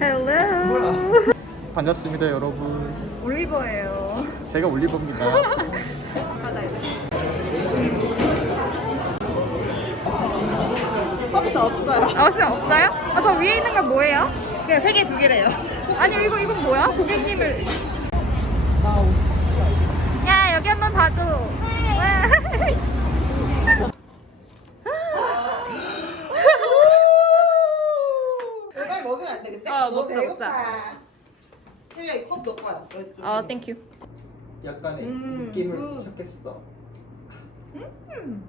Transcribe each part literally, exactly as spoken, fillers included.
Hello. 반갑습니다 여러분. 올리버예요. 제가 올리버입니다. 가자 이제. 서비스 없어요. 아, 진짜 없어요? 아, 저 위에 있는 건 뭐예요? 그냥 세 개 두 개래요. 아니 이거 이건 뭐야? 고객님을. 야 여기 한번 봐줘. 와. 빨리 먹으면 안 되겠대? 아, 너무 먹자, 배고파. 먹자. 혜리야 이컵 넣고 와. 어, 땡큐. 약간의 음, 느낌을 그- 찾겠어. 음.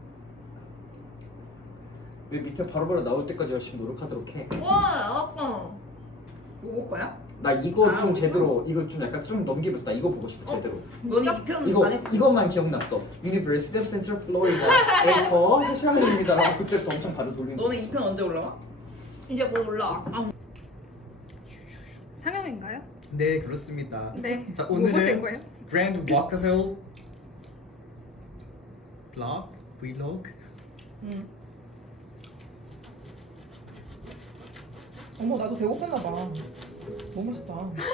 왜 밑에 바로바로 나올 때까지 열심히 노력하도록 해. 와, 아빠. 뭐 먹을 거야? 나 이거 아, 좀 오늘? 제대로 이거 좀 약간 좀 넘기면서 나 이거 보고 싶어 제대로. 너는 이 편 이거 안 했지? 이것만 기억났어. University of Central Florida에서 해시아입니다라고 그때부터 엄청 발을 돌리는. 너는 이 편 언제 올라와? 이제 뭐 올라? 상영인가요? 네, 그렇습니다. 네. 자, 뭐 보신 오늘은 거예요? Grand Walkerville 블ог, vlog. 응. 어머 나도 배고팠나 봐. 너무 맛있다.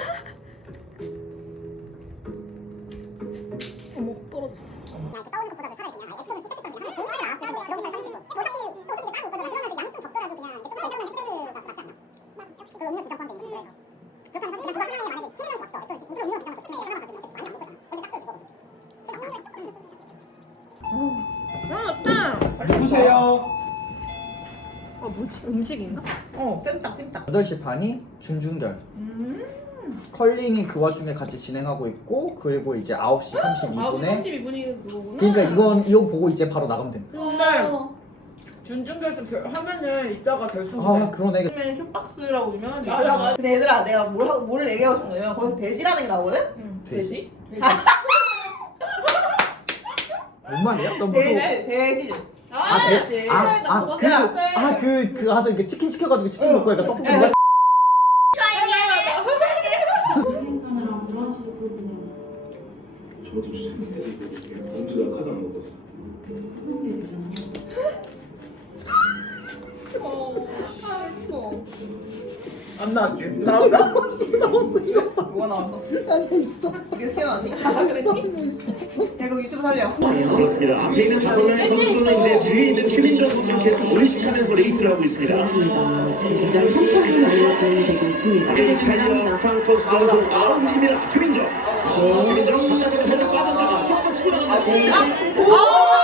어머, 떨어졌어. 떠오르는 것보다 차라리 그냥 에피소드 티셔츠처럼 그냥 하나 나왔어요. 그런 게 사진 찍고. 어차피 어차피 싸고 거잖아. 그러면 양이 좀 적더라도 그냥 조금씩 적으면 티셔츠가 더 낫지 않나? 역시 그 음료 주정권데 있는 그래서. 그렇다면 사실 그냥 그거 하나에 만약에 세 명이서 왔어. 어떤 식 음료 주정권 줬으면 하나만 가지고 어차피 많이 안 먹잖아. 그런데 짝수를 준 거거든. 아, 누구세요? 어, 뭐지? 음식인가? 어 찜닭 찜닭. 여덟 시 반이 준준결. 음. 컬링이 그 와중에 같이 진행하고 있고 그리고 이제 아홉 시 삼십이 분에 삼십이 분이 그거구나. 그러니까 이건 이거 보고 이제 바로 나가면 돼. 근데 준준 결승 결- 하면은 이따가 결승. 아 그러네. 요즘에 쇼박스라고 유명한 데 맞아, 있잖아. 맞아. 근데 얘들아 내가 뭘, 하고, 뭘 얘기하고 싶은 거냐면 거기서 돼지라는 게 나오거든? 응. 돼지? 뭔 말이야? 너 뭐? 돼지 돼지. 아, 돼- 씨. 아, 나 아, 먹었어. 그, 아, 그, 그, 가서 이렇게 치킨 시켜가지고 치킨 먹고 약간 떡볶이 야, 먹어. 저도 언제 하나 먹었어. 안 나왔지? 나왔어? 나왔어 이거. 뭐가 나왔어? 아니, 있어. 이게 튀어나왔니? 아 그랬니? 야 이거 유튜브 살려. 그렇습니다. 앞에 있는 다섯 명의 선수는 이제 뒤에 있는 최민정 선수께서 몰리식하면서 레이스를 하고 있습니다. 지금 굉장히 천천히 진행이 되고 있습니다. 이탈리아 프랑스 선수들 중 아홉 팀입니다. 최민정. 최민정 바깥으로 살짝 빠졌다가 또 한번 치고 나갑니다.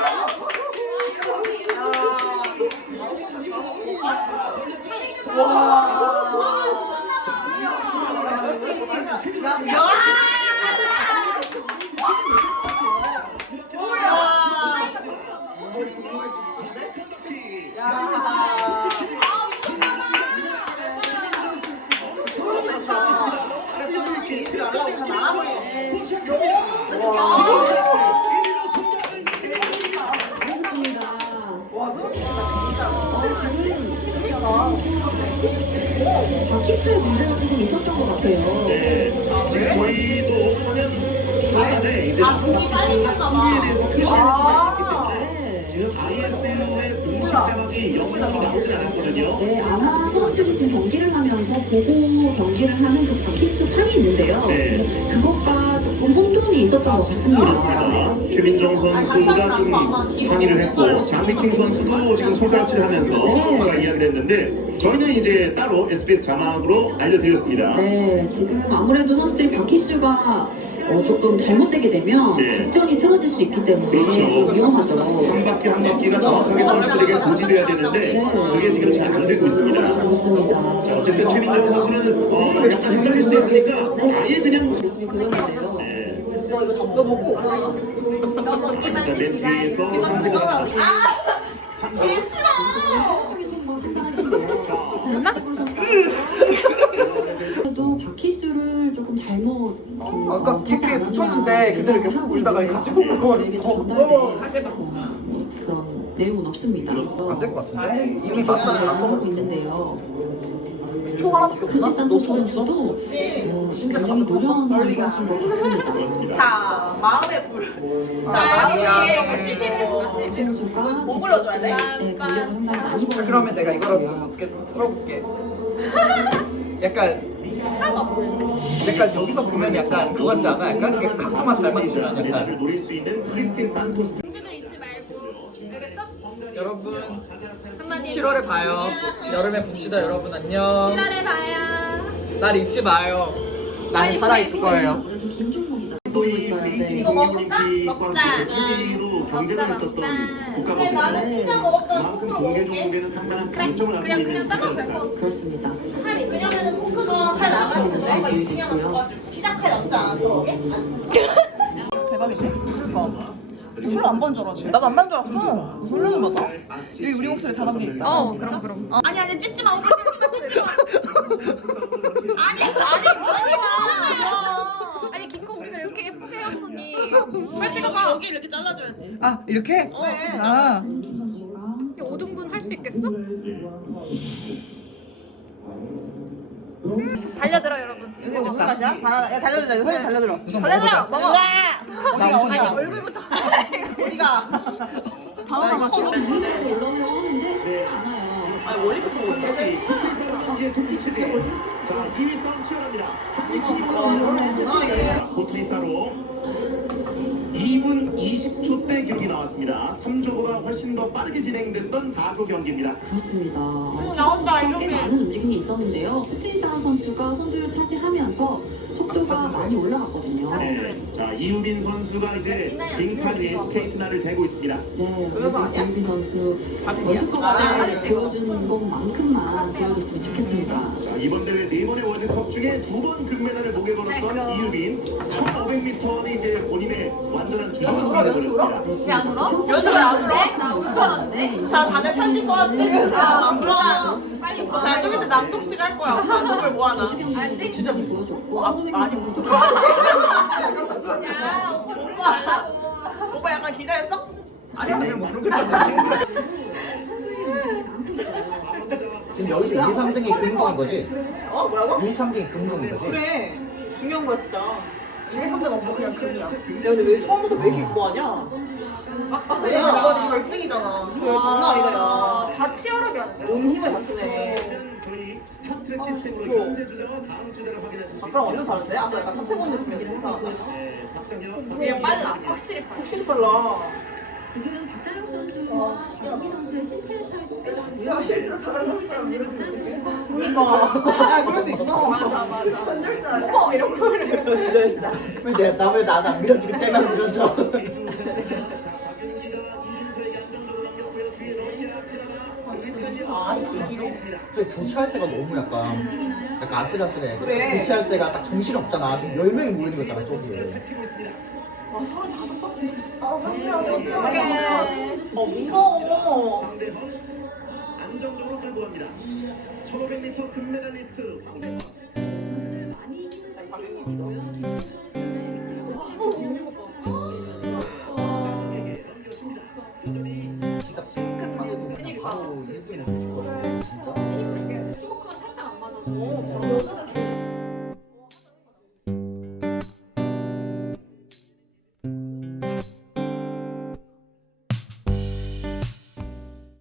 바퀴스의 문제가 조금 있었던 것 같아요. 네, 지금 저희도 화면 화면에 이제 승리에 대해서 표시를 하지 않기 때문에 지금 아이에스유의 공식 자막이 영어로 나오진 않았거든요. 네, 아마 선수들이 지금 경기를 하면서 보고 경기를 하는 그 바퀴스 판이 있는데요. 네. 그것과 조금 혼돈이 있었던 것 같습니다. 그렇습니다. 최민정 선수가 좀 항의를 했고 장미팅 선수도 지금 손가락질 하면서 뭔가 이야기를 했는데 저희는 이제 따로 에스비에스 자막으로 알려드렸습니다. 네, 지금 아무래도 선수들이 바퀴수가 어, 조금 잘못되게 되면 네. 작전이 틀어질 수 있기 때문에 그렇죠. 위험하죠. 한 바퀴 한 바퀴가 정확하게 선수들에게 고지돼야 되는데 그게 지금 잘 안 되고 있습니다. 그렇습니다. 자, 어쨌든 최민정 선수는 어, 약간 헷갈릴 수도 있으니까 아예 그냥 모습이 그렸는데요. 네. 너 먹고. 일단 맨 뒤에서 한승이 나왔습니다. 얘 싫어. 됐나? 그래도 바퀴수를 조금 잘못 어, 아까 하지 깊게 않았나. 붙였는데 그대로 이렇게 훅 물다가 가지고 저에게 먹어버렸어. 전달된 다시 해봐. 그런 내용은 없습니다. 안 될 것 같은데? 아이, 이미 맞춰서 다 하고 써먹고 있는데요. 초 하나밖에 없나? 크리스탄토 너 선수? 선수도 네. 어, 굉장히 노련한 선수인 것 같습니다. 그렇습니다. 자 마음의 불. 자 아, 마음의 이게 시집에서 그 시집. 선수가 뭐 불러줘야 돼? 네, 근력을 상당히 많이 보여. 그러면 내가 이거라도 어떻게 틀어볼게. 약간 하나도 안 보여. 약간 여기서 보면 약간 그거지 않아? 약간 그 각도만 잘 맞추면 메달을 약간 노릴 수 있는 크리스틴 산토스. 공주들 잊지 말고. 알겠죠? 여러분 한마디. 칠월에 봐요. 여름에 봅시다 여러분 안녕. 칠월에 봐요. 날 잊지 마요. 난 살아있을 거예요. 김종국이다. 또 이 베이징 동계올림픽과 체제로 경쟁을 했었던 국가거든요. 그만큼 동계 종목에는 상당한 강점을 갖고 그냥 있는 그냥 잘라도 될 것 같아. 그렇습니다. 왜냐면 포크가 잘 나갈 텐데. 아까 있고요. 시작해 남지 않았어, 그게? 대박이지? 그러니까. 술을 안 본 줄 알았네. 나도 안 본 줄 알았어. 술을 받아? 여기 우리 목소리 다 담겨 있다. 어, 그럼 그럼. 어. 아니 아니 찢지 마. 오빠 찢지 마. 아니 아니 아니 아니 김거 우리가 이렇게 예쁘게 해왔으니 빨리 찍어봐. 여기 이렇게 잘라줘야지. 아 이렇게? 어. 아. 오 등분 할 수 있겠어? 달려들어 여러분. 이거 무슨 맛이야? 바나나. 야 달려들자. 이거 손에 달려들어. 달려들어 먹어. 어디가 아니 어디야? 얼굴부터. 어디가? 바나나 맛이야? 중간에 올라오려고 하는데 쉽지가 않아요. 아니 원래부터 원래 독주 체제. 자, 이 위 싸움 치열합니다. 한미팀이 올라와서 포트리사로 이 분 이십 초 대 기록이 나왔습니다. 삼 조보다 훨씬 더 빠르게 진행됐던 사 조 경기입니다. 그렇습니다. 나온다, 꽤 많은 움직임이 있었는데요. 트리사 선수가 선두를 차지하면서 속도가 많이 올라갔거든요. 네. 자, 이우빈 선수가 이제 빙판 위에 스케이트날을 대고 있습니다. 네, 이우빈 선수 월드컵을 보여준 것만큼만 보여줬으면 좋겠습니다. 자, 이번 대회 네 번의 월드컵 중에 두 번 금메달을 목에 걸었던 이우빈. 천오백 미터는 이제 본인의 완전한 기술을 보여줬습니다. 왜안 울어? 연습 왜안 울어? 나 울었는데. 자 다들 편지 써왔지? 안 불러. 빨리 울어. 자 좀 있으면 남동 씨가 할 거야. 오빠 노래 뭐 하나? 알지? 진짜 많이 보여줬고 아, 많이 못 야 오빠 노래 잘하고. 오빠 약간 기대했어? 아니야 그냥 뭐 그런 거 같아. 지금 여기서 이, 삼 등이 금동인 거지? 어 뭐라고? 이, 삼 등이 금동인 거지? 그래 중요한 거야 진짜. 이게 선배가 없고 그냥 금이야. 야 근데 왜 처음부터 왜 이렇게 그거 하냐? 빡세네. 야 이거 결승이잖아. 이거 장난 아니다 야. 다 치열하게 하는데. 온 힘을 다 쓰네. 저희 스타트랙 시스템으로 그거. 현재 주자와 다음 주자를 확인하실 수 아까랑 있습니다. 완전 다른데? 아까 약간 차체건 느낌이었는데 이상하다. 네, 박정현, 그냥 빨라. 확실히 빨라. 확실히 빨라. 지금 박자영 선수와 여기 선수의 신체 차이도 꽤 나고요. 실수로 다른 사람 그러니까. 야 그럴 수 있어. 맞아 맞아. 건절자. 어머 이런 거를. 진짜. 왜 내, 나왜 나도 안 밀어주고 쟤가 밀어줘? 자, 박윤기가 이준서에게 안정적으로 넘겼고요. 뒤에 러시아, 캐나다, 아, 이거 있습니다. 저 교체할 때가 너무 약간 약간 아슬아슬해. 그래. 교체할 때가 딱 정신 없잖아. 지금 열 명이 모이는 거잖아 저기. 살피고 있습니다. 와 서른다섯 바퀴. 어떡해. 어 무서워. 황대헌 안정적으로 끌고 갑니다. 천오백 미터 금메달리스트 황대헌. 진짜 핑크만 해도 그냥 바로 일 등 먹고 싶거든.